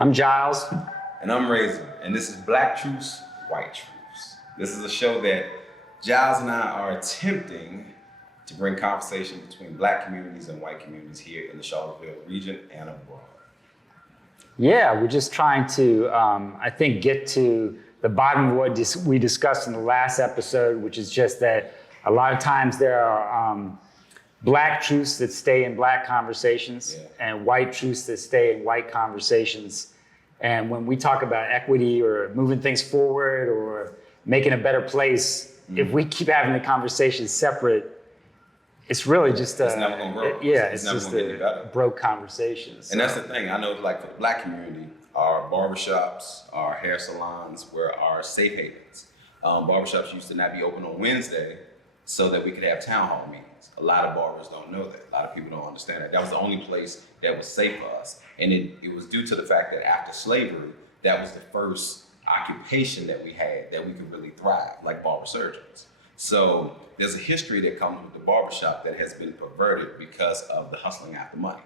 I'm Giles. And I'm Razor, and this is Black Truths, White Truths. This is a show that Giles and I are attempting to bring conversation between Black communities and white communities here in the Charlottesville region and abroad. Yeah, we're just trying to, I think, get to the bottom of what we discussed in the last episode, which is just that a lot of times there are Black truths that stay in Black conversations and white truths that stay in white conversations. And when we talk about equity or moving things forward or making a better place, if we keep having the conversation separate, it's really just it's never gonna grow. It's just a broke conversation. So. And that's the thing. I know, like for the Black community, our barbershops, our hair salons were our safe havens. Barbershops used to not be open on Wednesday so that we could have town hall meetings. A lot of barbers don't know that. A lot of people don't understand that. That was the only place that was safe for us. And it was due to the fact that after slavery, that was the first occupation that we had that we could really thrive, like barber surgeons. So there's a history that comes with the barbershop that has been perverted because of the hustling after money.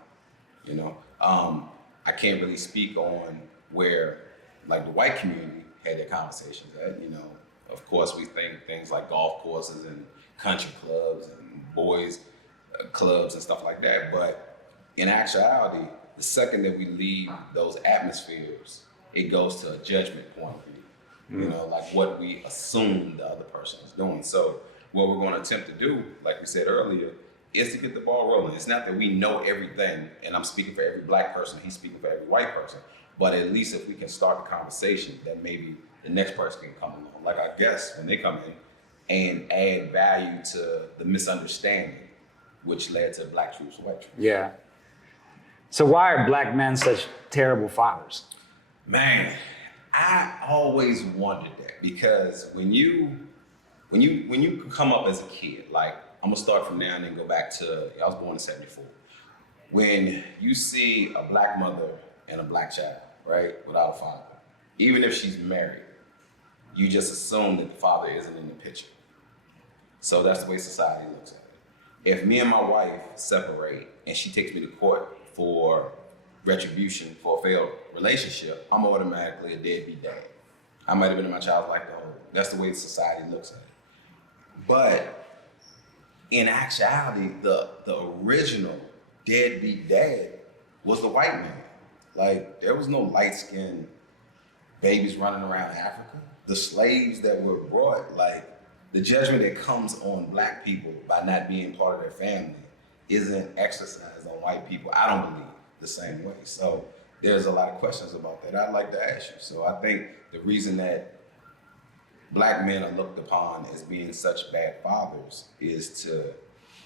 You know, I can't really speak on where like the white community had their conversations at. You know, of course we think things like golf courses and country clubs and boys clubs and stuff like that. But in actuality, the second that we leave those atmospheres, it goes to a judgment point of view. You know, like what we assume the other person is doing. So what we're going to attempt to do, like we said earlier, is to get the ball rolling. It's not that we know everything, and I'm speaking for every Black person, he's speaking for every white person, but at least if we can start the conversation, that maybe the next person can come along, like our guests when they come in, and add value to the misunderstanding, which led to Black Truths, White Truths. Yeah. So why are Black men such terrible fathers? Man, I always wondered that, because when you come up as a kid, like I'm gonna start from now and then go back to, I was born in 74. When you see a Black mother and a Black child, right, without a father, even if she's married, you just assume that the father isn't in the picture. So that's the way society looks at it. If me and my wife separate and she takes me to court for retribution for a failed relationship, I'm automatically a deadbeat dad. I might have been in my child's life the whole. That's the way society looks at it. But in actuality, the original deadbeat dad was the white man. Like, there was no light-skinned babies running around Africa. The slaves that were brought, like, the judgment that comes on Black people by not being part of their family isn't exercised on white people, I don't believe, the same way. So there's a lot of questions about that I'd like to ask you. So I think the reason that Black men are looked upon as being such bad fathers is to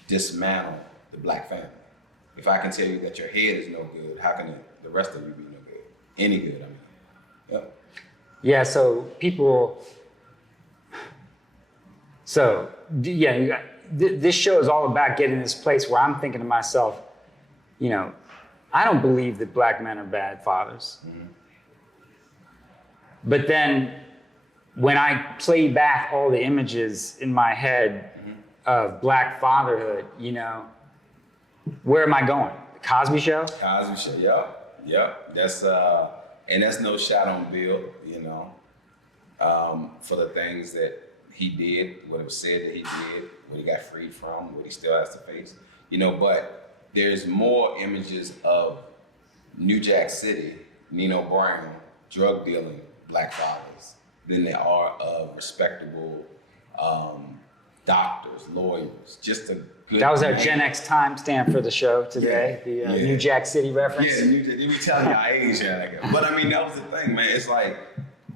dismantle the Black family. If I can tell you that your head is no good, how can the rest of you be no good? Any good, I mean. Yep. Yeah, this show is all about getting this place where I'm thinking to myself, you know, I don't believe that Black men are bad fathers. Mm-hmm. But then when I play back all the images in my head of Black fatherhood, you know, where am I going? The Cosby Show? Cosby Show, yep. That's and that's no shot on Bill, you know, for the things that he did, what it was said that he did, what he got freed from, what he still has to face, you know, but there's more images of New Jack City, Nino Brown, drug dealing Black fathers than there are of respectable doctors, lawyers, just a good. That was our Gen X timestamp for the show today, New Jack City reference. Yeah, we telling you our age, but I mean, that was the thing, man. It's like,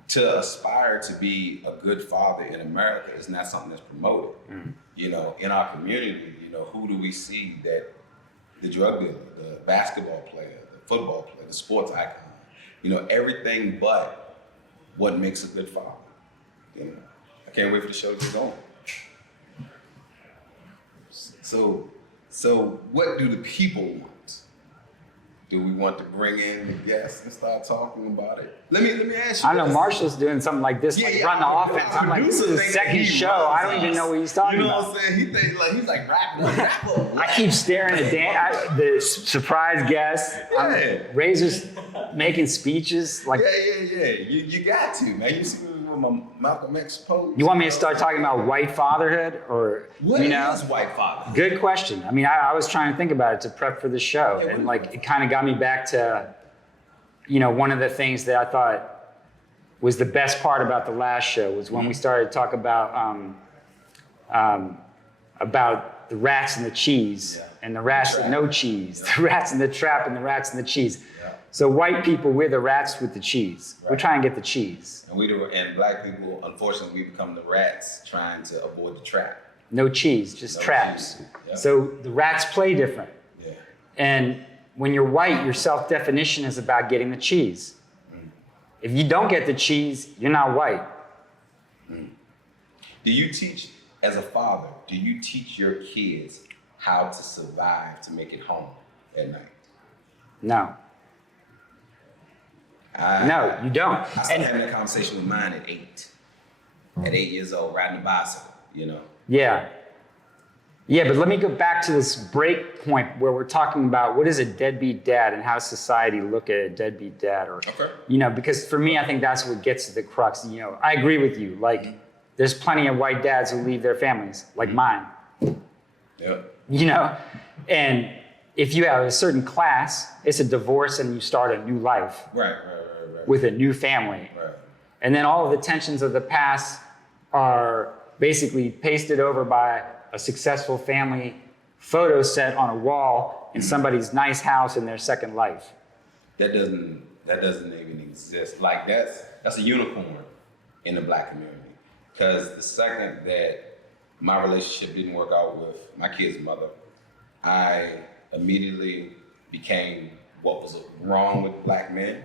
to aspire to be a good father in America is not something that's promoted. You know, in our community, you know, who do we see that the drug dealer, the basketball player, the football player, the sports icon, you know, everything but what makes a good father. You know, I can't wait for the show to get going. So what do the people want? Do we want to bring in the guests and start talking about it? Let me ask you. I know Marshall's doing something like this, run the offense. I'm like, this is the second show. I don't even know what he's talking about. You know what I'm saying? He thinks like he's like rapper. I keep staring at Dan, the surprise guest. Yeah. Razor's making speeches like. Yeah. You got to, man. You see me with my Malcolm X pose. You want me to start talking about white fatherhood, or What is white fatherhood? Good question. I mean, I was trying to think about it to prep for the show, and like it kind of got me back to, one of the things that I thought was the best part about the last show was when we started to talk about the rats and the cheese, and the rats and no cheese, the rats in the trap and the rats and the cheese. Yeah. So white people, we're the rats with the cheese. Right. We're trying to get the cheese. And black people, unfortunately, we become the rats trying to avoid the trap. No cheese, just traps. Yeah. So the rats play different. Yeah. And when you're white, your self-definition is about getting the cheese. If you don't get the cheese, you're not white. Do you teach, as a father, do you teach your kids how to survive to make it home at night? No. No, you don't. I started having that conversation with mine at 8. At 8 years old, riding a bicycle, Yeah. Yeah, but let me go back to this break point where we're talking about what is a deadbeat dad and how does society look at a deadbeat dad, or because for me, I think that's what gets to the crux. I agree with you. Like, there's plenty of white dads who leave their families, like mine. Yeah. And if you have a certain class, it's a divorce and you start a new life. Right. With a new family. Right. And then all of the tensions of the past are basically pasted over by a successful family photo set on a wall in somebody's nice house in their second life. That doesn't even exist. Like that's a unicorn in the black community. Because the second that my relationship didn't work out with my kid's mother, I immediately became what was wrong with black men,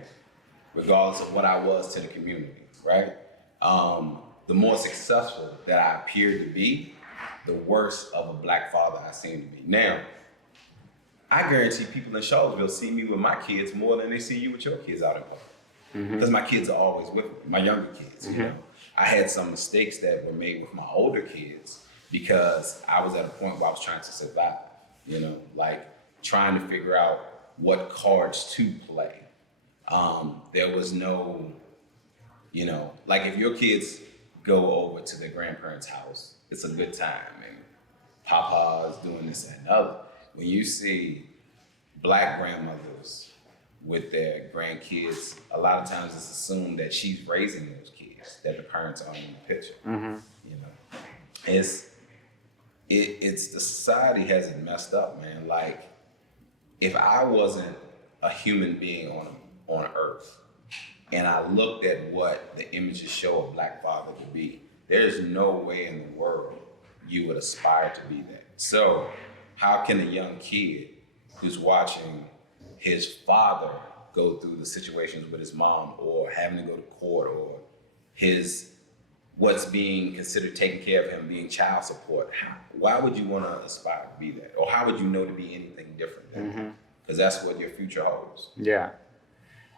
regardless of what I was to the community, right? The more successful that I appeared to be, the worse of a black father I seem to be. Now, I guarantee people in Charlottesville see me with my kids more than they see you with your kids out in public. Because my kids are always with me, my younger kids. I had some mistakes that were made with my older kids because I was at a point where I was trying to survive, like trying to figure out what cards to play. There was no, like if your kids go over to their grandparents' house, it's a good time and Papa's doing this and other. When you see black grandmothers with their grandkids, a lot of times it's assumed that she's raising those kids, that the parents aren't in the picture. It's the society has it messed up, man. Like, if I wasn't a human being on earth and I looked at what the images show a black father to be, there's no way in the world you would aspire to be that. So how can a young kid who's watching his father go through the situations with his mom, or having to go to court, or what's being considered taking care of him being child support, why would you want to aspire to be that? Or how would you know to be anything different than that? Because that's what your future holds. Yeah.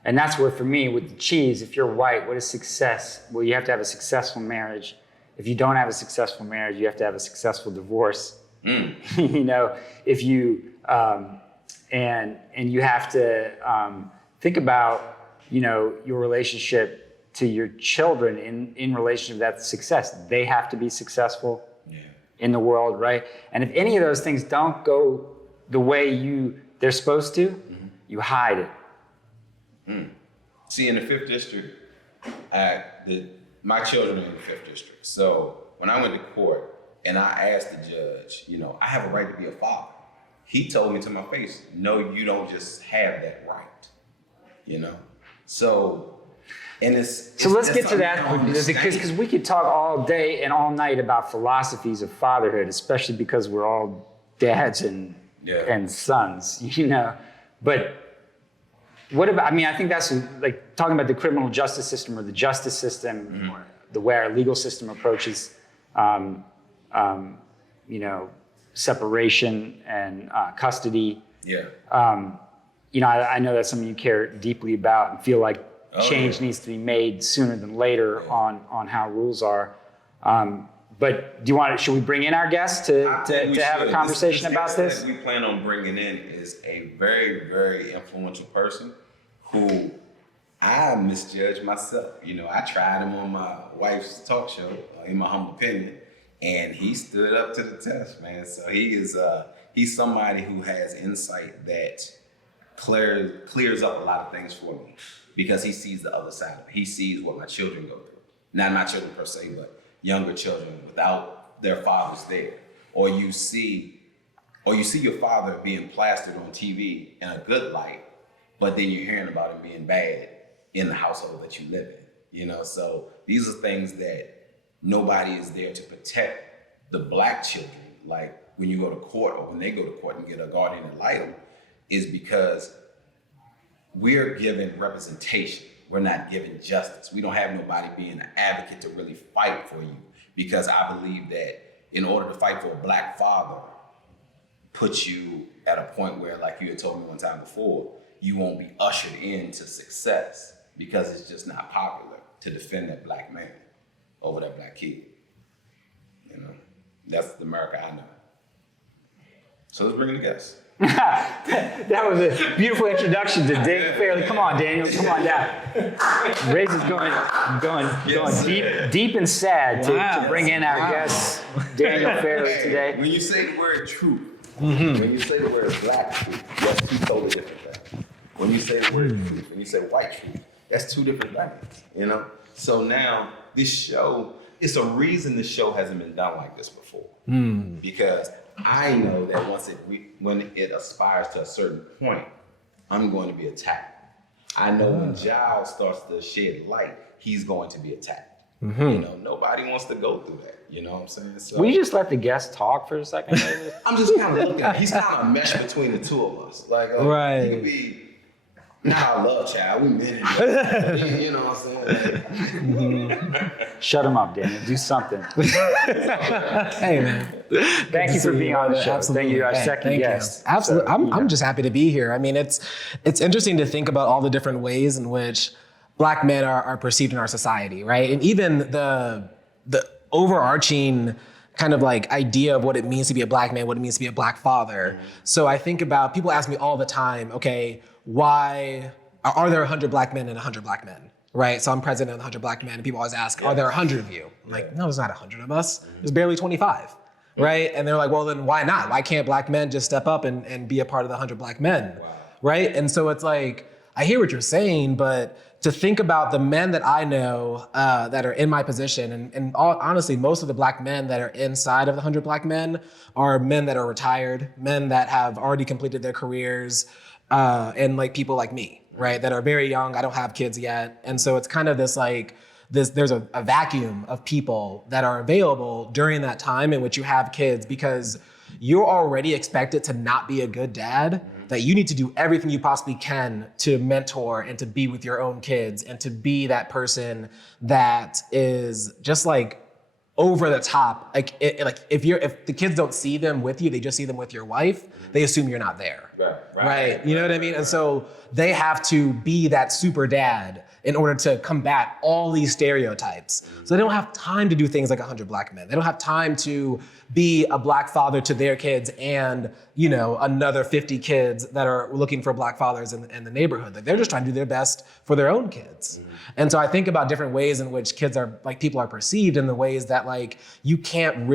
And that's where, for me, with the cheese, if you're white, what is success? Well, you have to have a successful marriage. If you don't have a successful marriage, you have to have a successful divorce. If you, and you have to think about, your relationship to your children in relation to that success. They have to be successful in the world, right? And if any of those things don't go the way they're supposed to, you hide it. See, in the 5th district, my children are in the 5th district. So when I went to court and I asked the judge, I have a right to be a father. He told me to my face, no, you don't just have that right, So, so let's get to that, because we could talk all day and all night about philosophies of fatherhood, especially because we're all dads and sons, But what about, I think that's like talking about the criminal justice system or the justice system, or the way our legal system approaches, separation and custody. Yeah. I know that's something you care deeply about and feel like change needs to be made sooner than later on how rules are. But should we bring in our guest to have a conversation about this? That we plan on bringing in is a very, very influential person who I misjudged myself. You know, I tried him on my wife's talk show, in my humble opinion, and he stood up to the test, man. So he's somebody who has insight that clears up a lot of things for me because he sees the other side of it. He sees what my children go through. Not my children per se, but younger children without their fathers there. Or you see your father being plastered on TV in a good light, but then you're hearing about him being bad in the household that you live in, you know? So these are things that nobody is there to protect the black children. Like when you go to court or when they go to court and get a guardian ad litem, is because we're given representation. We're not given justice. We don't have nobody being an advocate to really fight for you, because I believe that in order to fight for a black father puts you at a point where, like you had told me one time before, you won't be ushered into success because it's just not popular to defend that black man over that black kid. You know, that's the America I know. So let's bring in the guests. That was a beautiful introduction to Daniel Fairley. Come on, Daniel. Come on down. Razor's going deep and sad to bring in our guest, Daniel Fairley, today. When you say the word truth, when you say the word black truth, that's two totally different things. When you say the word truth, when you say white truth, that's two different things, you know? So now, this show, it's a reason this show hasn't been done like this before. Because I know that when it aspires to a certain point, I'm going to be attacked. I know when Giles starts to shed light, he's going to be attacked. You know, nobody wants to go through that. You know what I'm saying? So, will you just let the guest talk for a second? I'm just kind of looking at it. He's kind of a mesh between the two of us. Like, right. He could be not our love child. We men in it. You know what I'm saying? Shut him up, Daniel. Do something. Hey, man. Thank you for being on the show. Absolutely. Thank you, our second guest. Absolutely. So, I'm just happy to be here. I mean, it's interesting to think about all the different ways in which Black men are perceived in our society, right? And even the overarching kind of like idea of what it means to be a Black man, what it means to be a Black father. So I think about, people ask me all the time, okay, why are there 100 Black men and 100 Black men? Right, so I'm president of the 100 Black men, and people always ask, are there 100 of you? I'm like, no, there's not 100 of us. There's barely 25, right? And they're like, well, then why not? Why can't Black men just step up and be a part of the 100 Black men, right? And so it's like, I hear what you're saying, but to think about the men that I know that are in my position, and honestly, most of the Black men that are inside of the 100 Black men are men that are retired, men that have already completed their careers, and like people like me, right, that are very young. I don't have kids yet. And so it's kind of this like, there's a vacuum of people that are available during that time in which you have kids, because you're already expected to not be a good dad, that you need to do everything you possibly can to mentor and to be with your own kids and to be that person that is just like over the top. Like if the kids don't see them with you, they just see them with your wife, they assume you're not there. Right. You know what I mean? And so they have to be that super dad in order to combat all these stereotypes. So they don't have time to do things like 100 Black men. They don't have time to be a Black father to their kids and, you know, another 50 kids that are looking for Black fathers in the neighborhood. Like, they're just trying to do their best for their own kids. And so I think about different ways in which kids are, like, people are perceived, in the ways that, like, you can't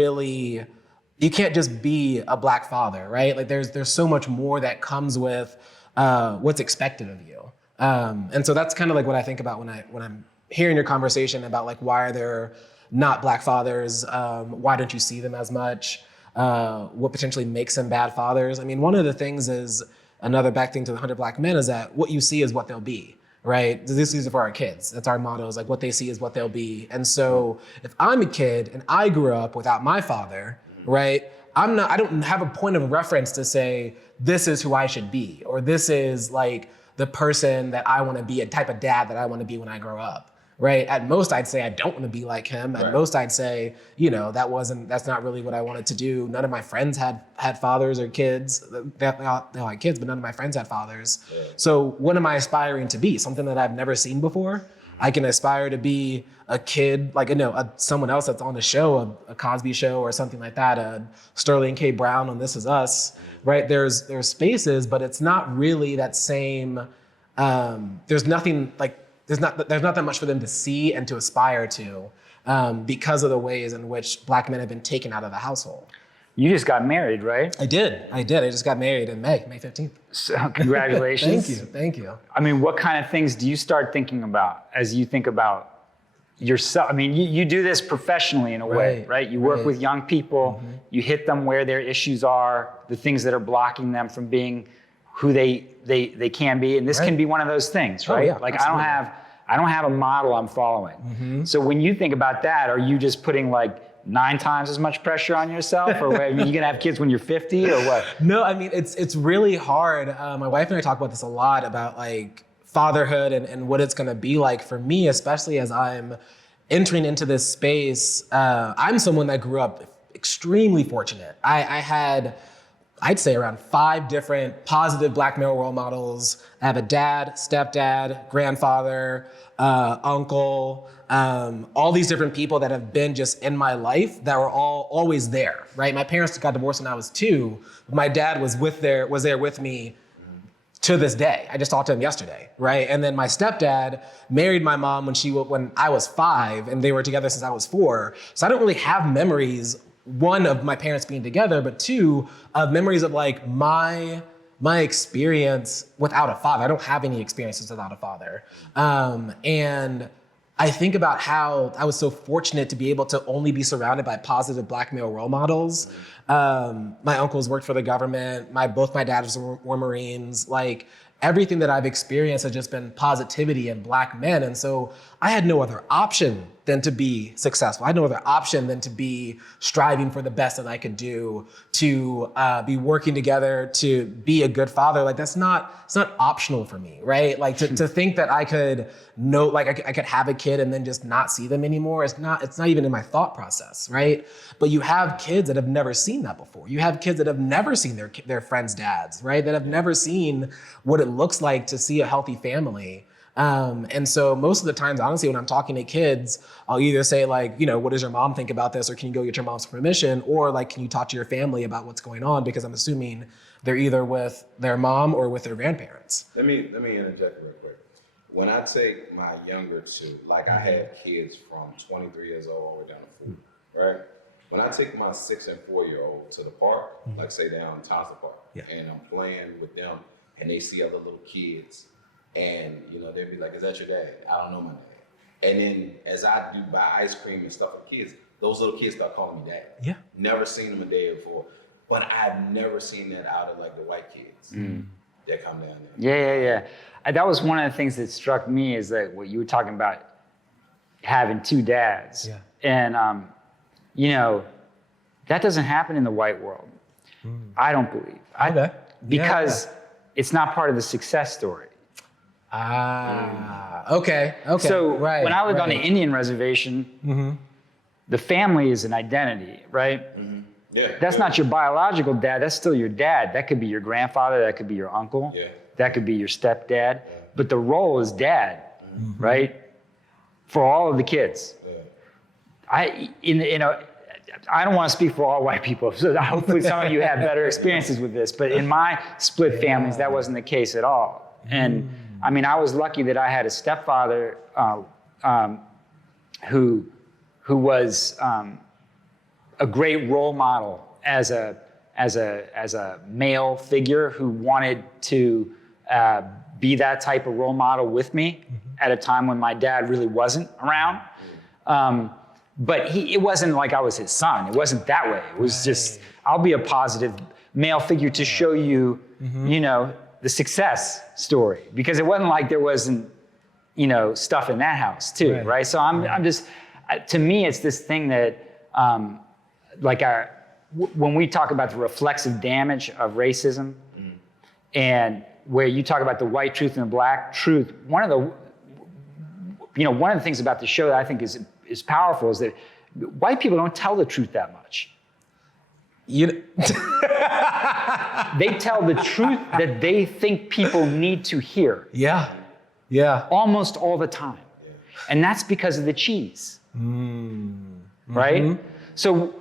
just be a Black father, right? Like, there's so much more that comes with what's expected of you. And so that's kind of like what I think about when I'm hearing your conversation about, like, why are there not Black fathers? Why don't you see them as much? What potentially makes them bad fathers? I mean, one of the things is, another back thing to the 100 Black men, is that what you see is what they'll be, right? This is for our kids. That's our motto, is like, what they see is what they'll be. And so if I'm a kid and I grew up without my father, right? I don't have a point of reference to say, this is who I should be, or this is like the person that I want to be, a type of dad that I want to be when I grow up, right? At most, I'd say I don't want to be like him. At most, I'd say, you know, that's not really what I wanted to do. None of my friends had fathers or kids. They all had kids, but none of my friends had fathers. Yeah. So what am I aspiring to be? Something that I've never seen before? I can aspire to be a kid, like, you know, someone else that's on the show, a Cosby Show or something like that, Sterling K. Brown on This Is Us, right? There's spaces, but it's not really that same there's nothing like, there's not that much for them to see and to aspire to because of the ways in which Black men have been taken out of the household. You just got married, right? I did. I just got married in May 15th. So congratulations. Thank you. I mean, what kind of things do you start thinking about as you think about yourself? I mean, you do this professionally in a way, right? You work with young people, you hit them where their issues are, the things that are blocking them from being who they can be. And this can be one of those things, right? Oh, yeah, like absolutely. I don't have a model I'm following. So when you think about that, are you just putting like 9 times as much pressure on yourself, or are you gonna have kids when you're 50, or what? No, I mean, it's really hard. My wife and I talk about this a lot, about like fatherhood and what it's gonna be like for me, especially as I'm entering into this space. I'm someone that grew up extremely fortunate. I had, I'd say, around 5 different positive Black male role models. I have a dad, stepdad, grandfather, uncle, all these different people that have been just in my life that were all always there, right? My parents got divorced when I was 2. My dad was there with me to this day. I just talked to him yesterday, right? And then my stepdad married my mom when I was 5, and they were together since I was 4. So I don't really have memories, 1, of my parents being together, but 2, of memories of like my experience without a father. I don't have any experiences without a father. And I think about how I was so fortunate to be able to only be surrounded by positive Black male role models. My uncles worked for the government. Both my dads were Marines. Like, everything that I've experienced has just been positivity in Black men. And so I had no other option than to be successful. I had no other option than to be striving for the best that I could do, to be working together, to be a good father. Like, it's not optional for me, right? Like, to think that I could I could have a kid and then just not see them anymore, it's not even in my thought process, right? But you have kids that have never seen that before. You have kids that have never seen their friends' dads, right? That have never seen what it looks like to see a healthy family. And so most of the times, honestly, when I'm talking to kids, I'll either say like, what does your mom think about this? Or can you go get your mom's permission? Or like, can you talk to your family about what's going on? Because I'm assuming they're either with their mom or with their grandparents. Let me interject real quick. When I take my younger 2, like I had kids from 23 years old all the way down to 4, right? When I take my 6 and 4-year-old to the park, like say down Townsend Park, and I'm playing with them and they see other little kids, and they'd be like, "Is that your dad?" I don't know my dad. And then as I do buy ice cream and stuff for kids, those little kids start calling me dad. Yeah. Never seen them a day before. But I've never seen that out of like the white kids that come down there. Yeah. That was one of the things that struck me, is that what you were talking about, having 2 dads. Yeah. And, that doesn't happen in the white world. I don't believe. Okay. Because it's not part of the success story. Okay. So right, when I lived on the Indian reservation, the family is an identity, right? Yeah. That's not your biological dad. That's still your dad. That could be your grandfather. That could be your uncle. Yeah. That could be your stepdad. But the role is dad, right? For all of the kids. I don't want to speak for all white people, so hopefully some of you have better experiences with this, but in my split families, that wasn't the case at all. And I mean, I was lucky that I had a stepfather who was a great role model as a male figure who wanted to be that type of role model with me at a time when my dad really wasn't around. But it wasn't like I was his son. It wasn't that way. It was just, I'll be a positive male figure to show you, the success story. Because it wasn't like there wasn't, stuff in that house too, right? So I'm just, to me, it's this thing that, when we talk about the reflexive damage of racism, and where you talk about the white truth and the Black truth, one of the things about the show that I think is powerful is that white people don't tell the truth that much. They tell the truth that they think people need to hear. Yeah. Almost all the time. And that's because of the cheese. Right? So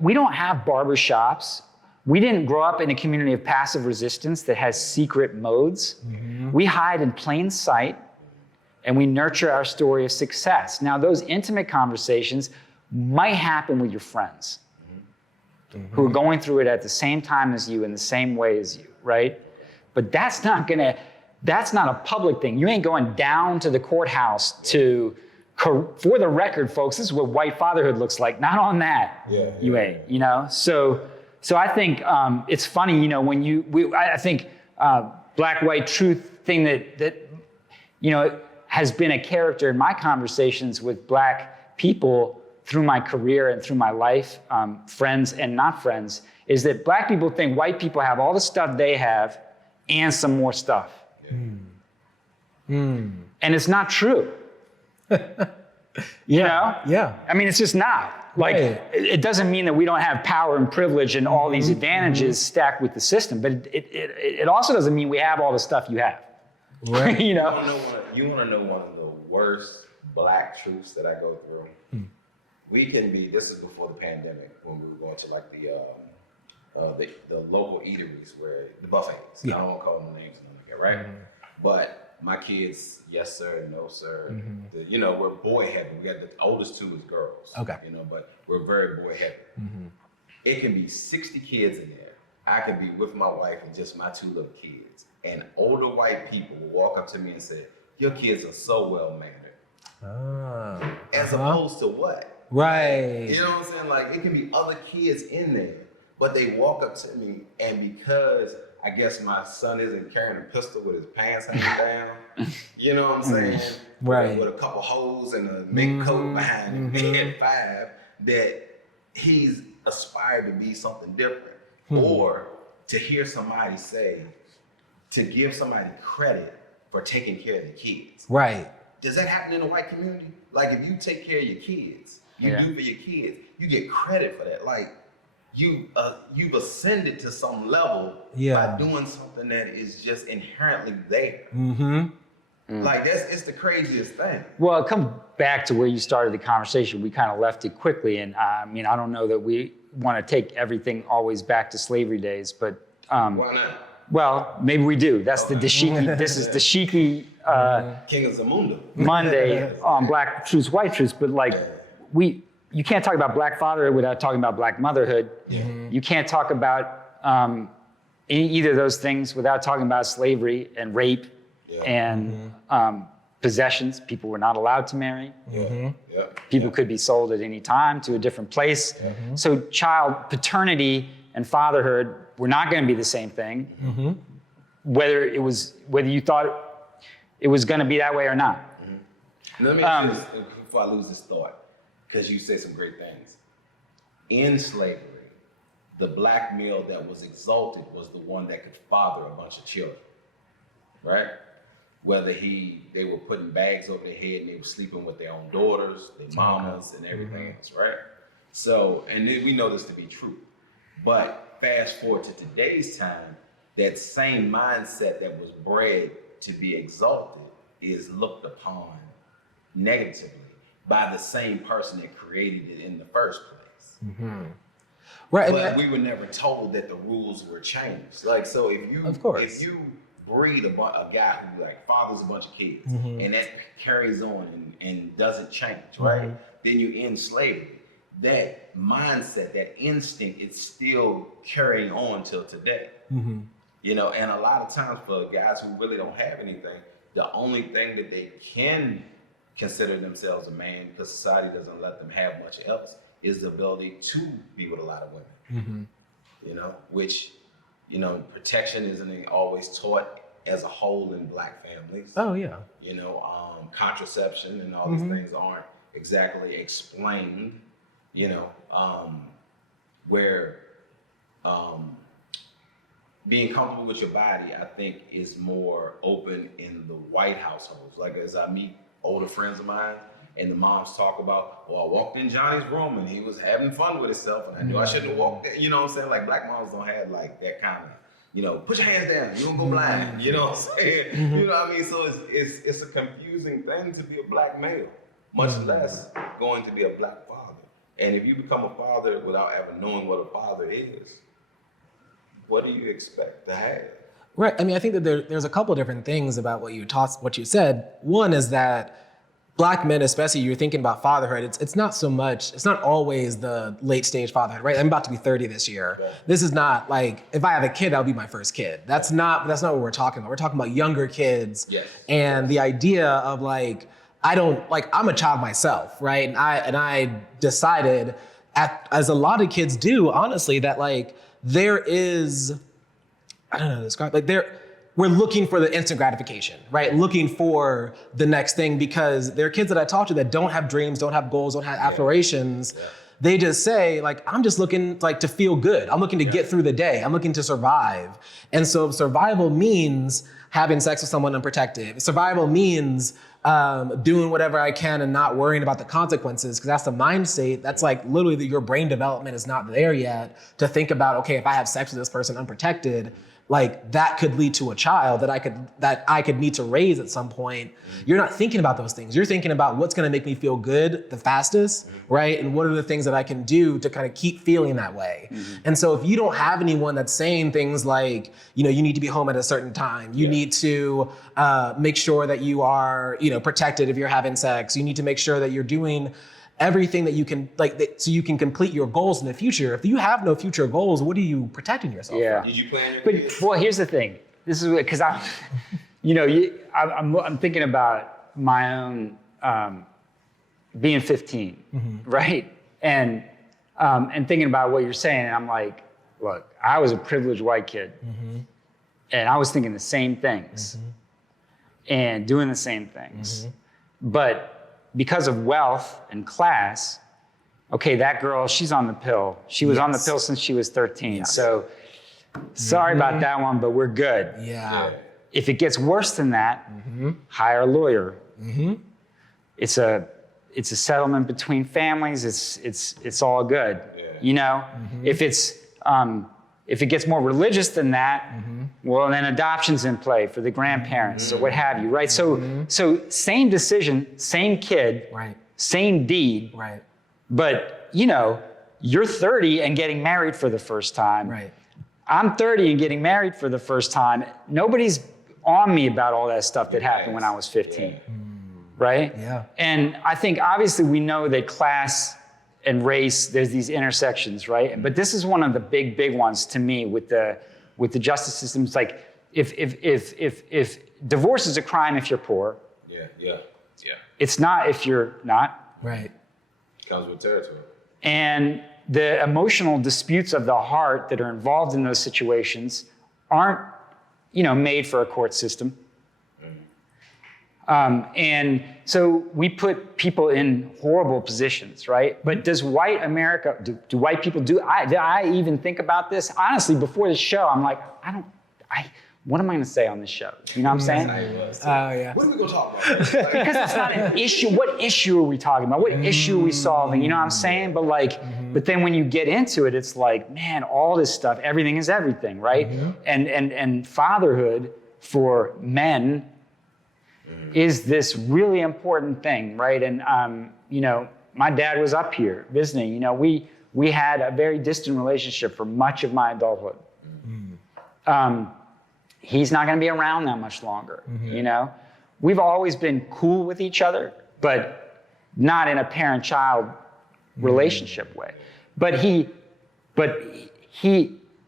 we don't have barbershops we didn't grow up in a community of passive resistance that has secret modes. We hide in plain sight, and we nurture our story of success. Now, those intimate conversations might happen with your friends who are going through it at the same time as you in the same way as you, right? But that's not a public thing. You ain't going down to the courthouse to, for the record, folks, this is what white fatherhood looks like. Not on that. You ain't, you know? So I think it's funny, you know, when I think black-white truth thing that, you know, has been a character in my conversations with black people through my career and through my life, friends and not friends, is that black people think white people have all the stuff they have and some more stuff. And it's not true. You know? Yeah. I mean, it's just not. Like, it doesn't mean that we don't have power and privilege and all these advantages stacked with the system, but it also doesn't mean we have all the stuff you have. Right. You know? You want to know one of the worst black truths that I go through? We can be, this is before the pandemic, when we were going to like the local eateries where, the buffets. I don't want to call them names and like that, right? But my kids, yes sir, no sir. You know, we're boy heavy. We got the oldest two is girls. Okay. You know, but we're very boy heavy. It can be 60 kids in there. I can be with my wife and just my two little kids. And older white people will walk up to me and say, your kids are so well mannered. As opposed to what? Right. You know what I'm saying? Like, it can be other kids in there, but they walk up to me, and because I guess my son isn't carrying a pistol with his pants hanging down, you know what I'm saying? Right. With a couple holes and a mink coat behind him at 5, that he's aspired to be something different. Or to hear somebody say, to give somebody credit for taking care of the kids. Right. Does that happen in the white community? Like, if you take care of your kids, you do for your kids, you get credit for that. Like, you've ascended to some level by doing something that is just inherently there. Like, it's the craziest thing. Well, it comes back to where you started the conversation. We kind of left it quickly, and I mean, I don't know that we want to take everything always back to slavery days, but why not? Well, maybe we do. That's the dashiki. This is dashiki King of Zamunda Monday on Black Truths, White Truths. But like, you can't talk about black fatherhood without talking about black motherhood. You can't talk about either of those things without talking about slavery and rape and possessions. People were not allowed to marry. People could be sold at any time to a different place. So child paternity and fatherhood were not going to be the same thing, whether you thought it was going to be that way or not. Let me say this before I lose this thought, because you said some great things. In slavery, the black male that was exalted was the one that could father a bunch of children, right? Whether they were putting bags over their head and they were sleeping with their own daughters, their mamas, and everything else, right? So, and then we know this to be true. But fast forward to today's time, that same mindset that was bred to be exalted is looked upon negatively by the same person that created it in the first place. Right. But we were never told that the rules were changed. Like, so if you breed a guy who like fathers a bunch of kids and that carries on and doesn't change, right? Then you end slavery. That mindset, that instinct, it's still carrying on till today. You know, and a lot of times for guys who really don't have anything, the only thing that they can consider themselves a man, because society doesn't let them have much else, is the ability to be with a lot of women. You know, which, you know, protection isn't always taught as a whole in black families. You know, contraception and all these things aren't exactly explained. You know, where being comfortable with your body, I think, is more open in the white households. Like, as I meet older friends of mine and the moms talk about, well, I walked in Johnny's room and he was having fun with himself and I knew I shouldn't have walked there. You know what I'm saying? Like, black moms don't have like that kind of, you know, put your hands down, you don't go blind. You know what I'm saying? You know what I mean? So it's a confusing thing to be a black male, much less going to be a black father. And if you become a father without ever knowing what a father is, what do you expect to have? Right. I mean, I think that there's a couple of different things about what you said. One is that Black men, especially, you're thinking about fatherhood. It's not always the late stage fatherhood, right? I'm about to be 30 this year. Yeah. This is not like, if I have a kid, that'll be my first kid. That's not what we're talking about. We're talking about younger kids. Yes. And the idea of like, I'm a child myself, right? And I decided, as a lot of kids do, honestly, that like there is, I don't know how to describe, like we're looking for the instant gratification, right? Looking for the next thing, because there are kids that I talk to that don't have dreams, don't have goals, don't have aspirations. Yeah. They just say like, I'm just looking like to feel good. I'm looking to get through the day. I'm looking to survive. And so survival means having sex with someone unprotected. Survival means doing whatever I can and not worrying about the consequences, because that's the mind state. That's like literally your brain development is not there yet to think about, okay, if I have sex with this person unprotected, like that could lead to a child that I could need to raise at some point. You're not thinking about those things. You're thinking about what's going to make me feel good the fastest, right? And what are the things that I can do to kind of keep feeling that way. And so if you don't have anyone that's saying things like, you need to be home at a certain time. You need to make sure that you are, protected if you're having sex. You need to make sure that you're doing everything that you can, so you can complete your goals in the future. If you have no future goals, what are you protecting yourself from? Did you plan your kids? Well, here's the thing. This is because I'm thinking about my own being 15, right? And thinking about what you're saying, and I'm like, look, I was a privileged white kid, and I was thinking the same things and doing the same things, but because of wealth and class, okay, that girl, she's on the pill. She was on the pill since she was 13. Yes. So sorry about that one, but we're good. Yeah. If it gets worse than that, hire a lawyer. It's a settlement between families. It's all good. Yeah. If it gets more religious than that, well, then adoption's in play for the grandparents or what have you, right? So same decision, same kid, right, same deed, right. But you're 30 and getting married for the first time. Right. I'm 30 and getting married for the first time. Nobody's on me about all that stuff that happened when I was 15, right? Yeah. And I think obviously we know that class and race, there's these intersections, right? But this is one of the big ones to me with the justice system. It's like if divorce is a crime if you're poor. Yeah. It's not if you're not. Right. Comes with territory. And the emotional disputes of the heart that are involved in those situations aren't, made for a court system. And so we put people in horrible positions, right? But does white America, do white people did I even think about this? Honestly, before the show, I'm like, what am I gonna say on this show? You know what I'm saying? Yeah. What are we gonna talk about? Because it's not an issue. What issue are we talking about? What issue are we solving? You know what I'm saying? But but then when you get into it, it's like, man, all this stuff, everything is everything, right? And fatherhood for men is this really important thing, right? And my dad was up here visiting. We had a very distant relationship for much of my adulthood. He's not going to be around that much longer. We've always been cool with each other, but not in a parent-child relationship way. But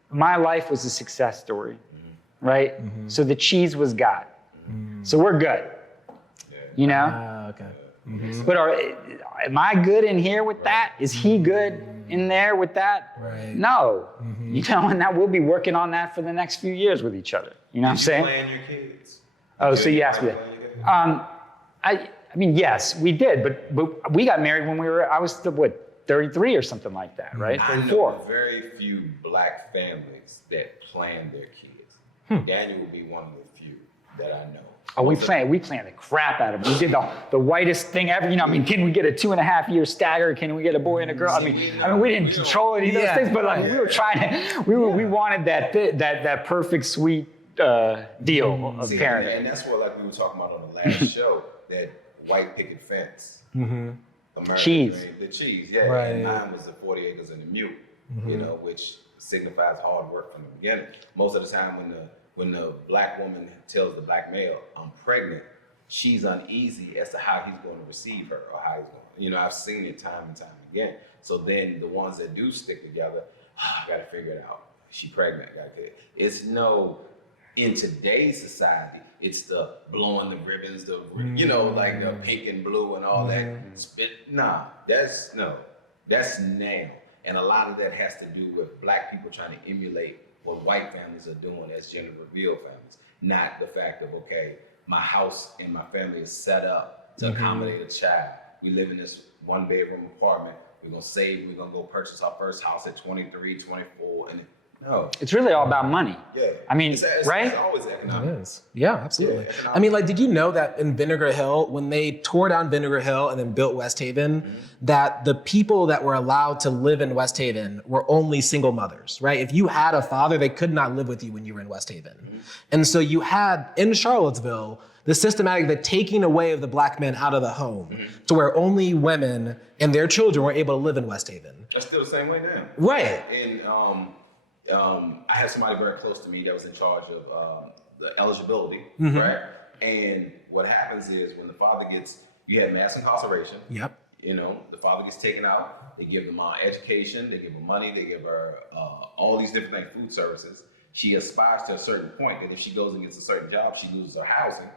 my life was a success story, right? So the cheese was got. So we're good. Okay. But am I good in here with that? Is he good in there with that? Right. No. And that we'll be working on that for the next few years with each other. You know what I'm saying? Plan your kids. Oh, so you asked me that. I mean, yes, we did, but we got married when I was 33 or something like that, right? I 34. know very few black families that plan their kids. Daniel will be one of the few that I know. Oh, we planned the crap out of it. We did the whitest thing ever. Can we get a 2.5-year stagger? Can we get a boy and a girl? I mean, we didn't control any of those things, but we were trying to. We wanted that perfect sweet deal of parenting. And that's what we were talking about on the last show, that white picket fence. American Cheese. Dream, the cheese, yeah. Right. And mine was the 40 acres and the mule, which signifies hard work from the beginning. Most of the time when the black woman tells the black male, I'm pregnant, she's uneasy as to how he's going to receive her or how he's going. You know, I've seen it time and time again. So then the ones that do stick together, I got to figure it out. She pregnant, got to. It's no, in today's society, it's the blowing the ribbons, the you know, like the pink and blue and all that spit. Nah, that's now. And a lot of that has to do with black people trying to emulate what white families are doing as gender reveal families, not the fact of, okay, my house and my family is set up to accommodate a child. We live in this 1-bedroom apartment. We're gonna save, we're gonna go purchase our first house at 23, 24, and no. It's really all about money. Yeah. I mean, right? It's always economic. It is. Yeah, absolutely. Yeah, I mean, like, did you know that in Vinegar Hill, when they tore down Vinegar Hill and then built West Haven, that the people that were allowed to live in West Haven were only single mothers, right? If you had a father, they could not live with you when you were in West Haven. And so you had, in Charlottesville, the systematic, the taking away of the black men out of the home to where only women and their children were able to live in West Haven. That's still the same way now. Right. And I had somebody very close to me that was in charge of the eligibility, right? And what happens is when the father gets, you had mass incarceration. Yep. You know, the father gets taken out. They give the mom education. They give her money. They give her all these different things, food services. She aspires to a certain point that if she goes and gets a certain job, she loses her housing.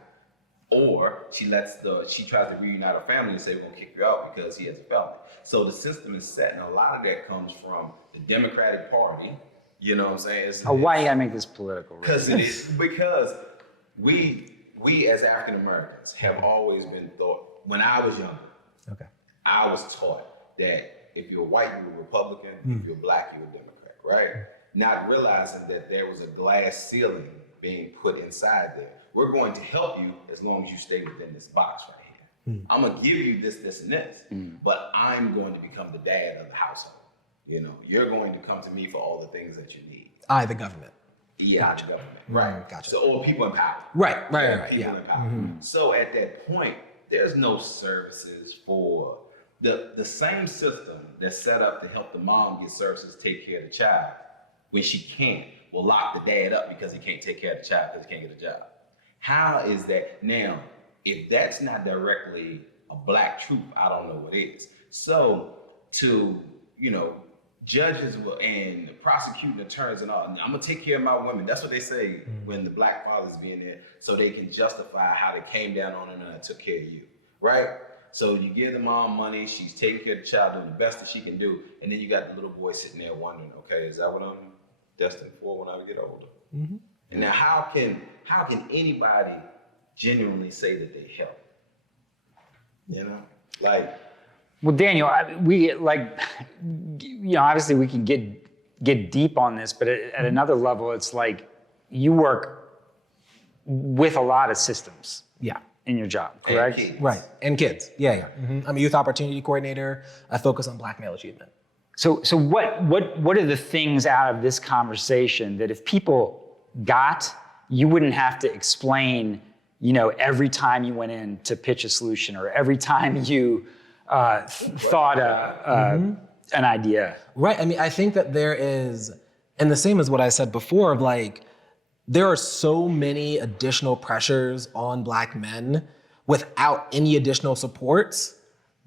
Or she tries to reunite her family and say, we're gonna kick you out because he has a felony. So the system is set, and a lot of that comes from the Democratic Party. You know what I'm saying? Why you gotta make this political? Because it is, because we as African Americans have always been taught, when I was younger, I was taught that if you're white, you're a Republican, if you're black, you're a Democrat, right? Not realizing that there was a glass ceiling being put inside there. We're going to help you as long as you stay within this box right here. I'm gonna give you this, this, and this, but I'm going to become the dad of the household. You know, you're going to come to me for all the things that you need. I, the government. Yeah, Gotcha. the government. Right. Gotcha. So, or people in power. Right. People in power. So at that point, there's no services for the same system that's set up to help the mom get services, take care of the child when she can't, will lock the dad up because he can't take care of the child because he can't get a job. How is that? Now, if that's not directly a black truth, I don't know what is. So to, you know, judges and prosecuting attorneys and all, I'm gonna take care of my women. That's what they say when the black father's being there, so they can justify how they came down on her and took care of you, right? So you give the mom money, she's taking care of the child, doing the best that she can do, and then you got the little boy sitting there wondering, okay, is that what I'm destined for when I get older? And now how can anybody genuinely say that they help? You know, like. Well, Daniel, we like, you know, obviously we can get deep on this, but at another level, it's like you work with a lot of systems. Yeah. In your job, correct? And kids. Right. And kids. Yeah. I'm a youth opportunity coordinator. I focus on black male achievement. So what are the things out of this conversation that if people got, you wouldn't have to explain, you know, every time you went in to pitch a solution or every time you thought an idea? Right. I mean, I think that there is, and the same as what I said before, of like, there are so many additional pressures on black men without any additional supports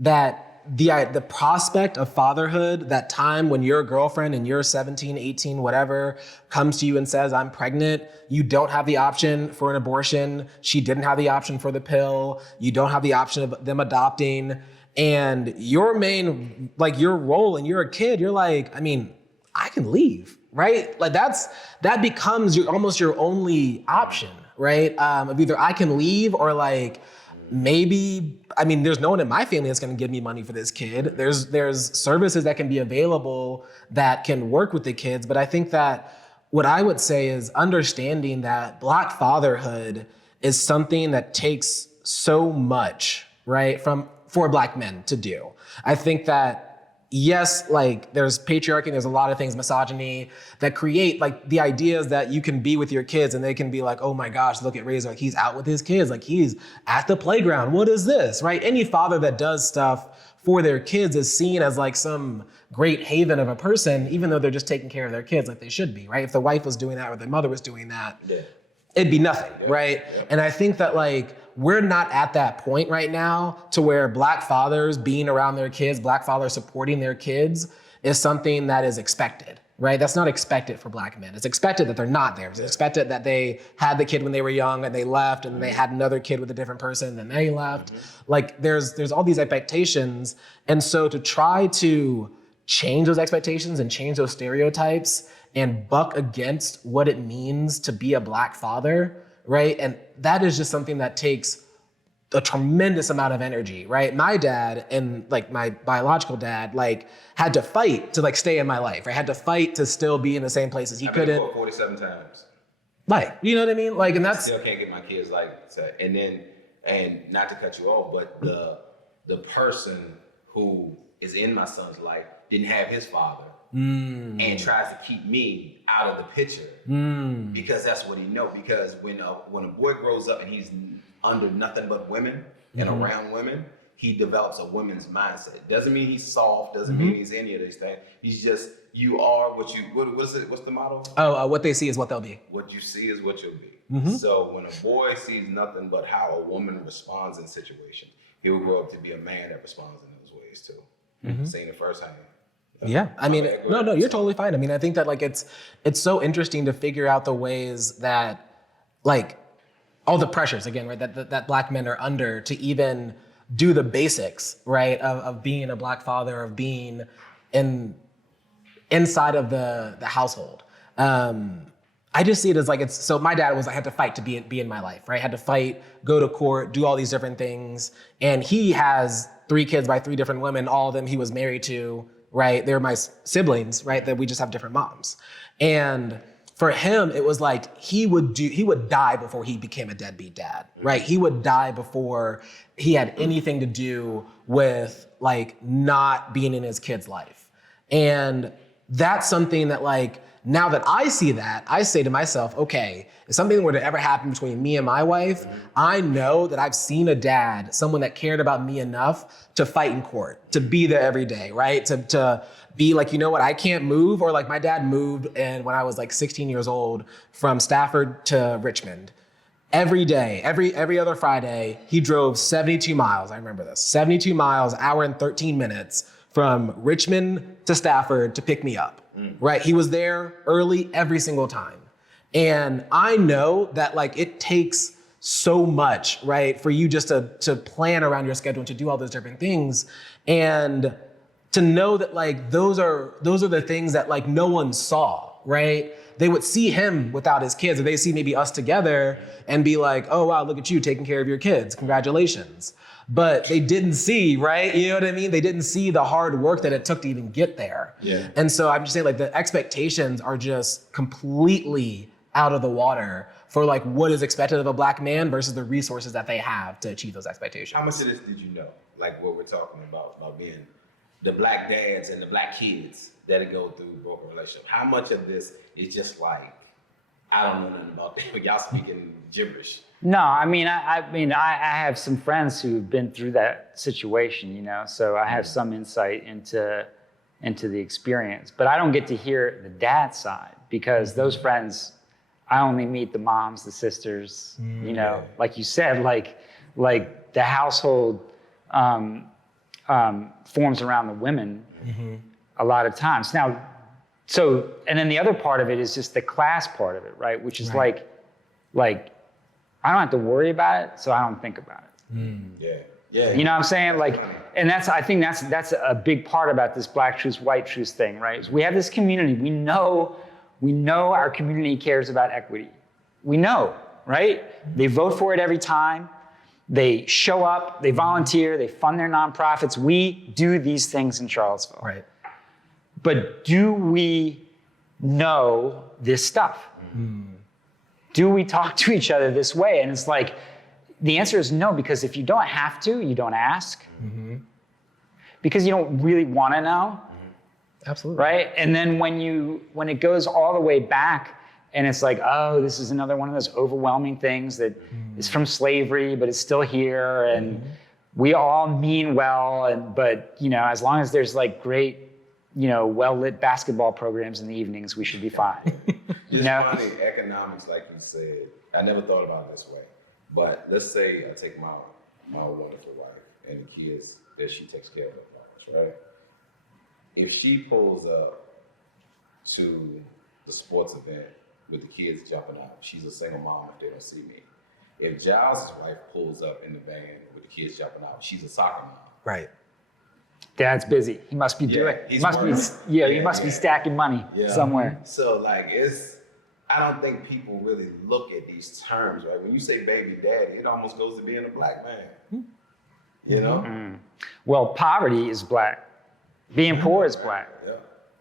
that the prospect of fatherhood, that time when your girlfriend and you're 17, 18, whatever, comes to you and says, I'm pregnant, you don't have the option for an abortion, she didn't have the option for the pill, you don't have the option of them adopting, and your main, like your role, and you're a kid, you're like, I mean, I can leave, right? Like that becomes almost your only option, right? Of either I can leave or like, maybe, I mean, there's no one in my family that's gonna give me money for this kid. There's services that can be available that can work with the kids. But I think that what I would say is understanding that black fatherhood is something that takes so much, right, for black men to do. I think that yes, like there's patriarchy, there's a lot of things, misogyny, that create like the ideas that you can be with your kids and they can be like, oh my gosh, look at Razor, like he's out with his kids, like he's at the playground, what is this, right? Any father that does stuff for their kids is seen as like some great haven of a person, even though they're just taking care of their kids like they should be, right? If the wife was doing that or the mother was doing that, it'd be nothing, right? And I think that like, we're not at that point right now to where Black fathers being around their kids, Black fathers supporting their kids is something that is expected, right? That's not expected for Black men. It's expected that they're not there. It's expected that they had the kid when they were young and they left, and they had another kid with a different person and then they left. Like there's all these expectations. And so to try to change those expectations and change those stereotypes and buck against what it means to be a Black father, right? And that is just something that takes a tremendous amount of energy, right? My dad and like my biological dad, like had to fight to like stay in my life, right? Had to fight to still be in the same places. He couldn't. I've been 47 times. Like, you know what I mean? Like, and that's. Still can't get my kids like, and not to cut you off, but the person who is in my son's life didn't have his father. And tries to keep me out of the picture because that's what he knows. Because when a boy grows up and he's under nothing but women and around women, he develops a woman's mindset. Doesn't mean he's soft. Doesn't mean he's any of these things. He's just, you are what you. What's the motto? What they see is what they'll be. What you see is what you'll be. So when a boy sees nothing but how a woman responds in situations, he will grow up to be a man that responds in those ways too. Seeing it firsthand. Yeah, I mean, no, you're totally fine. I mean, I think that like it's so interesting to figure out the ways that like all the pressures again, right, that Black men are under to even do the basics, right, of being a Black father, of being inside of the household. I just see it as like so my dad I had to fight to be in my life, right? Had to fight, go to court, do all these different things. And he has 3 kids by 3 different women, all of them he was married to, right? They're my siblings, right? That we just have different moms. And for him, it was like he would die before he became a deadbeat dad, right? He would die before he had anything to do with like not being in his kid's life. And that's something that like, now that I see that, I say to myself, okay, if something were to ever happen between me and my wife, I know that I've seen a dad, someone that cared about me enough to fight in court, to be there every day, right? To be like, you know what, I can't move. Or like my dad moved and when I was like 16 years old from Stafford to Richmond. Every day, every other Friday, he drove 72 miles. I remember this, 72 miles, hour and 13 minutes from Richmond to Stafford to pick me up, right? He was there early every single time. And I know that like it takes so much, right, for you just to plan around your schedule and to do all those different things. And to know that like those are the things that like no one saw, right? They would see him without his kids, or they see maybe us together and be like, oh wow, look at you taking care of your kids, congratulations. But they didn't see, right? You know what I mean? They didn't see the hard work that it took to even get there. Yeah. And so I'm just saying like the expectations are just completely out of the water for like what is expected of a Black man versus the resources that they have to achieve those expectations. How much of this did you know? Like what we're talking about being the Black dads and the Black kids that go through broken relationship. How much of this is just like, I don't know nothing about that. Y'all speaking gibberish. No, I mean, I have some friends who've been through that situation, you know, so I have some insight into the experience, but I don't get to hear the dad side because those friends, I only meet the moms, the sisters, you know, like you said, like the household forms around the women a lot of times. Now, so, and then the other part of it is just the class part of it, right? Which is like I don't have to worry about it, so I don't think about it. Yeah. You know what I'm saying? Like, and I think that's a big part about this Black truth, white truth thing, right? Is we have this community. We know our community cares about equity. We know, right? They vote for it every time. They show up, they volunteer, they fund their nonprofits. We do these things in Charlottesville. Right. But do we know this stuff? Do we talk to each other this way? And it's like, the answer is no, because if you don't have to, you don't ask. Because you don't really want to know. Absolutely. Right? And then when it goes all the way back and it's like, oh, this is another one of those overwhelming things that is from slavery, but it's still here. And we all mean well, but as long as there's like great, well-lit basketball programs in the evenings, we should be fine. It's funny, economics, like you said, I never thought about it this way. But let's say I take my wonderful wife and the kids that she takes care of, right? If she pulls up to the sports event with the kids jumping out, she's a single mom if they don't see me. If Giles' wife pulls up in the van with the kids jumping out, she's a soccer mom. Right. Dad's busy. He must be doing. He must be stacking money somewhere. So like I don't think people really look at these terms, right? When you say baby daddy, it almost goes to being a black man. You know? Mm. Well, poverty is black. Being poor is black.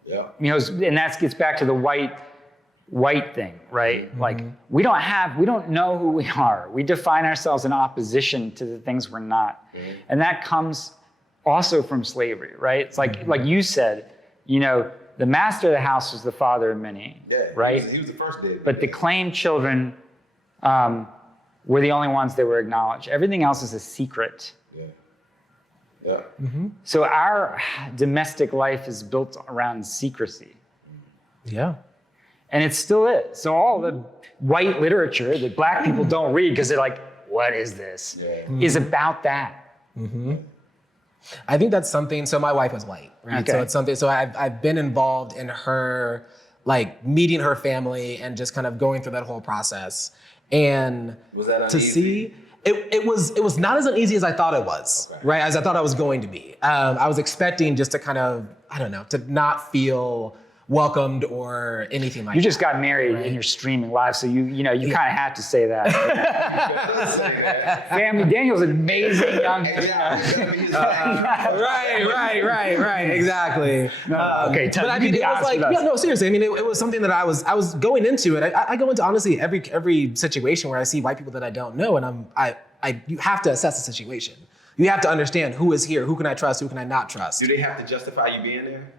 Yeah. And that gets back to the white thing, right? Mm-hmm. Like we don't know who we are. We define ourselves in opposition to the things we're not. Mm-hmm. And that comes also from slavery, right? It's like you said, the master of the house was the father of many, right? He was the first dad. But the claimed children were the only ones that were acknowledged. Everything else is a secret. Yeah. Mm-hmm. So our domestic life is built around secrecy. Yeah. And it still is. So all the white literature that black people don't read because they're like, what is this? Is about that. Mm-hmm. I think that's something, so my wife is white, right? Okay. So it's something, so I've been involved in her, like meeting her family and just kind of going through that whole process. And was that to uneasy? see, it was not as uneasy as I thought it was, right? As I thought I was going to be. I was expecting just to kind of, I don't know, to not feel welcomed or anything like that. You just got married and you're streaming live, so you kind of have to say that. Family, Daniel's an amazing young. Right. Exactly. Okay, but I mean, it was like, no, seriously. I mean, it was something that I was going into it. I go into honestly every situation where I see white people that I don't know, and you have to assess the situation. You have to understand who is here, who can I trust, who can I not trust. Do they have to justify you being there?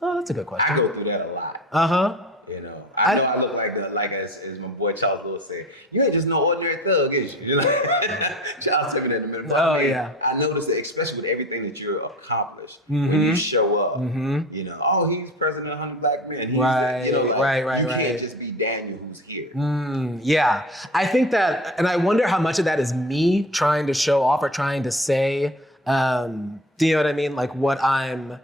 Oh, that's a good question. I go through that a lot. Uh-huh. I know I look like as my boy Charles Lewis said, you ain't just no ordinary thug, is you? Charles took me that in a minute. I noticed that, especially with everything that you're accomplished, when you show up, he's president of 100 Black Men. He's right. You can't just be Daniel who's here. Yeah. I think that, and I wonder how much of that is me trying to show off or trying to say, do you know what I mean? Like what I'm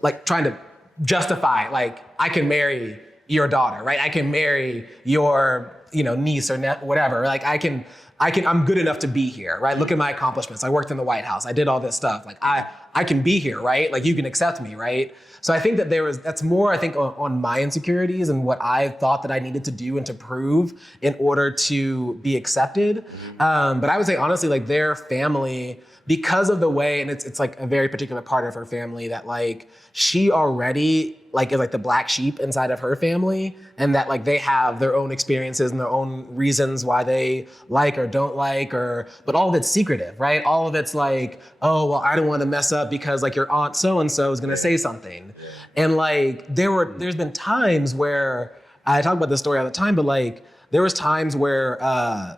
like trying to justify, like I can marry your daughter, right? I can marry your, niece or whatever. Like I'm good enough to be here, right? Look at my accomplishments. I worked in the White House. I did all this stuff. Like I can be here, right? Like you can accept me, right? So I think that that's more, I think, on my insecurities and what I thought that I needed to do and to prove in order to be accepted. But I would say honestly, like their family, because of the way, and it's like a very particular part of her family that like she already like is like the black sheep inside of her family, and that like they have their own experiences and their own reasons why they like or don't like, but all of it's secretive, right? All of it's like, oh, well, I don't want to mess up because like your aunt so-and-so is going to say something. And like there's been times where I talk about this story all the time, but like there was times where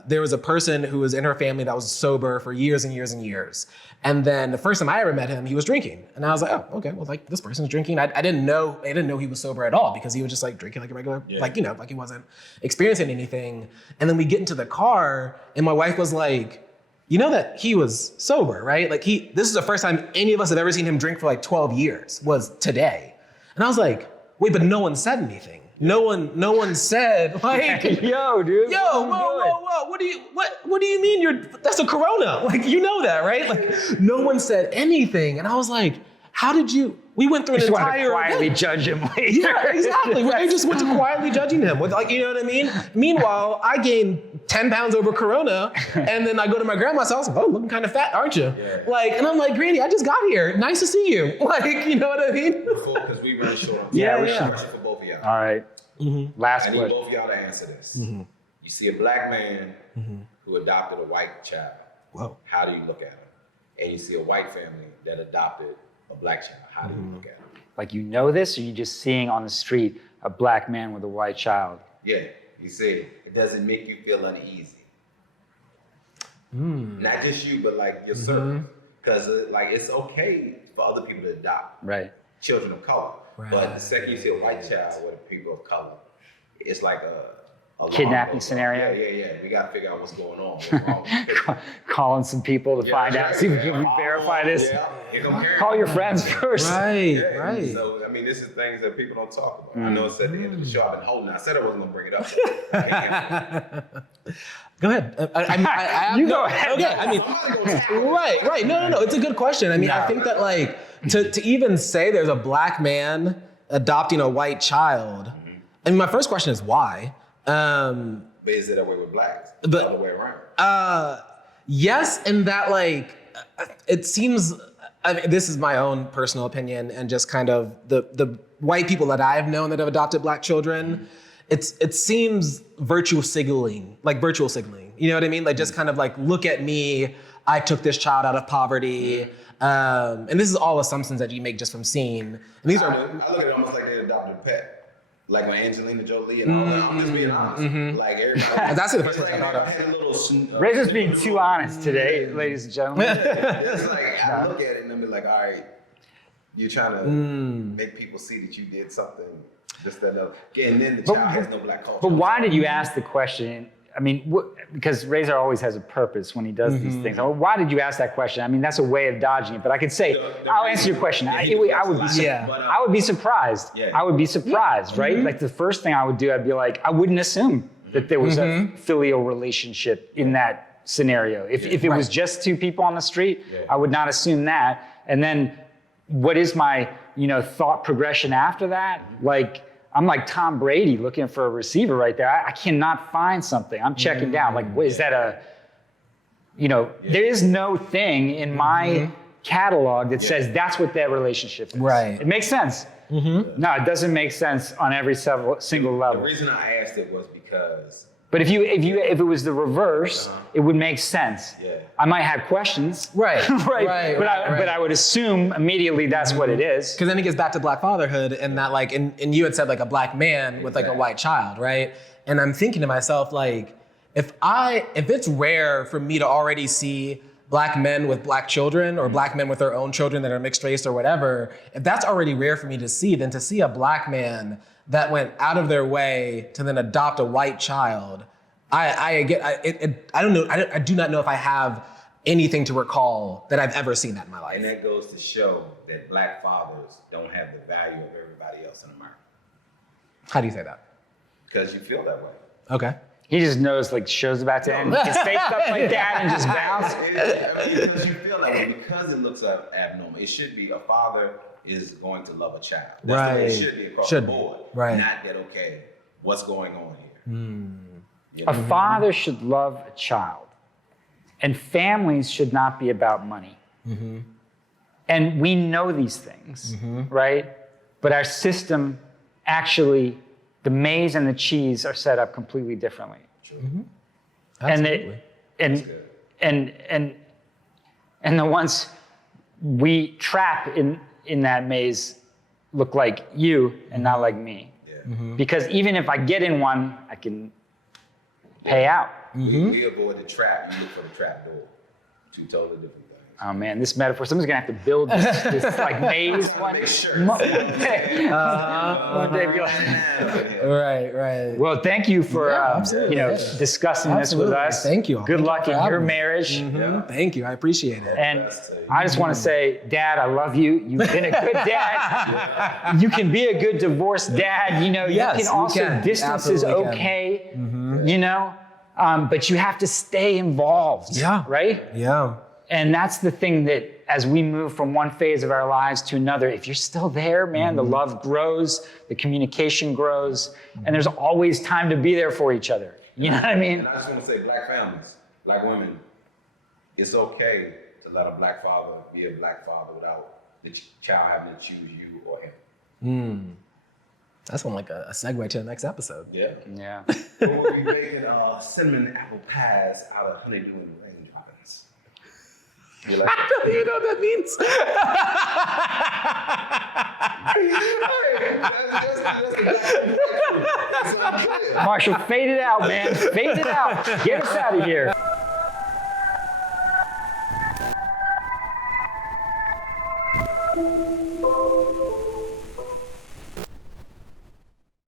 there was a person who was in her family that was sober for years and years and years. And then the first time I ever met him, he was drinking. And I was like, oh, okay, well, like this person's drinking. I didn't know he was sober at all because he was just like drinking like a regular, like he wasn't experiencing anything. And then we get into the car and my wife was like, you know that he was sober, right? Like this is the first time any of us have ever seen him drink for like 12 years was today. And I was like, wait, but no one said anything. No one said like, yo, dude. Whoa. What do you mean that's a Corona? Like, you know that, right? Like no one said anything. And I was like, how did you, we went through an entire quietly judge him later. Yeah, exactly. I just went to quietly judging him with like, you know what I mean? Meanwhile, I gained 10 pounds over Corona and then I go to my grandma's house, oh, looking kind of fat, aren't you? Yeah. Like, and I'm like, Granny, I just got here. Nice to see you. Like, you know what I mean? Because we run short on time. Yeah. Question for both of y'all. All right. Mm-hmm. Last I need question. both of y'all to answer this. Mm-hmm. You see a black man who adopted a white child. Whoa. How do you look at him? And you see a white family that adopted a black child. How do you look at him? Like this, or you just seeing on the street a black man with a white child? Yeah, he said it doesn't make you feel uneasy. Not just you, but like your circle. Because like it's okay for other people to adopt children of color. But the second you see a white child with a people of color, it's like a kidnapping scenario. Yeah. We got to figure out what's going on. What's wrong with it. Calling some people to find out, see if we can verify this. Call your friends first. Right. So, I mean, this is things that people don't talk about. I know it's at the end of the show. I've been holding it. I said I wasn't going to bring it up. Go ahead. You go ahead. Okay. I mean, right. No. It's a good question. I mean, I think that like to even say there's a black man adopting a white child. I mean, my first question is why. But is it that way with blacks? The other way around. Yes, in that like it seems. I mean, this is my own personal opinion, and just kind of the white people that I've known that have adopted black children. It seems virtual signaling. You know what I mean? Like just kind of like, look at me. I took this child out of poverty. And this is all assumptions that you make just from seeing. And these I look at it almost like they adopted a pet. Like when Angelina Jolie and all that. I'm just being honest. Like everybody. That's the first person I thought of. Razor's being too honest today, ladies and gentlemen. It's like I look at it and I'm like, all right, you're trying to make people see that you did something. Just that up. And then the child has no black culture. But why did you ask the question? I mean, because Razor always has a purpose when he does these things. Why did you ask that question? I mean, that's a way of dodging it. But I could say, I'll answer your question. I would be surprised. I would be surprised, right? Like the first thing I would do, I'd be like, I wouldn't assume that there was a filial relationship in that scenario. If it was just two people on the street, I would not assume that. And then what is my, thought progression after that? Like, I'm like Tom Brady looking for a receiver right there. I cannot find something. I'm checking down. Like, what is that there is no thing in my catalog that says that's what that relationship is. Right. It makes sense. No, it doesn't make sense on every single level. The reason I asked it was because. But if it was the reverse, it would make sense. Yeah. I might have questions. Right. But I would assume immediately that's what it is. Because then it gets back to black fatherhood, and that like, and you had said like a black man with like a white child, right? And I'm thinking to myself like, if it's rare for me to already see black men with black children or black men with their own children that are mixed race or whatever, if that's already rare for me to see, then to see a black man that went out of their way to then adopt a white child, I don't know. I do not know if I have anything to recall that I've ever seen that in my life. And that goes to show that black fathers don't have the value of everybody else in America. How do you say that? Because you feel that way. Okay. He just knows like the show's about to end. He can say stuff like that and just bounce. Because you feel that way, because it looks abnormal. It should be a father is going to love a child. That's the way it should be across the board. Right. Not that, okay, what's going on here? A father should love a child. And families should not be about money. And we know these things, right? But our system actually, the maize and the cheese are set up completely differently. Absolutely. And the ones we trap in that maze look like you and not like me. Because even if I get in one, I can pay out. We avoid the trap, you look for the trap door. Two totally different things. Oh man, this metaphor, someone's gonna have to build this like maze one day. One day be like, Right. well, thank you for discussing this with us. Thank you. Good luck in your marriage. Thank you. I appreciate it. And I just want to say, Dad, I love you. You've been a good dad. You can be a good divorced dad. You can also distance is okay. But you have to stay involved. Yeah. Right? Yeah. And that's the thing that as we move from one phase of our lives to another, if you're still there, man, the love grows, the communication grows, and there's always time to be there for each other. You know what I mean? And I just want to say, black families, black women, it's okay to let a black father be a black father without the child having to choose you or him. That's like a segue to the next episode. Yeah. We'll be making cinnamon apple pies out of honeydew and rain droppings. You like I don't even know what that means. Marshall, fade it out, man. Fade it out. Get us out of here. God.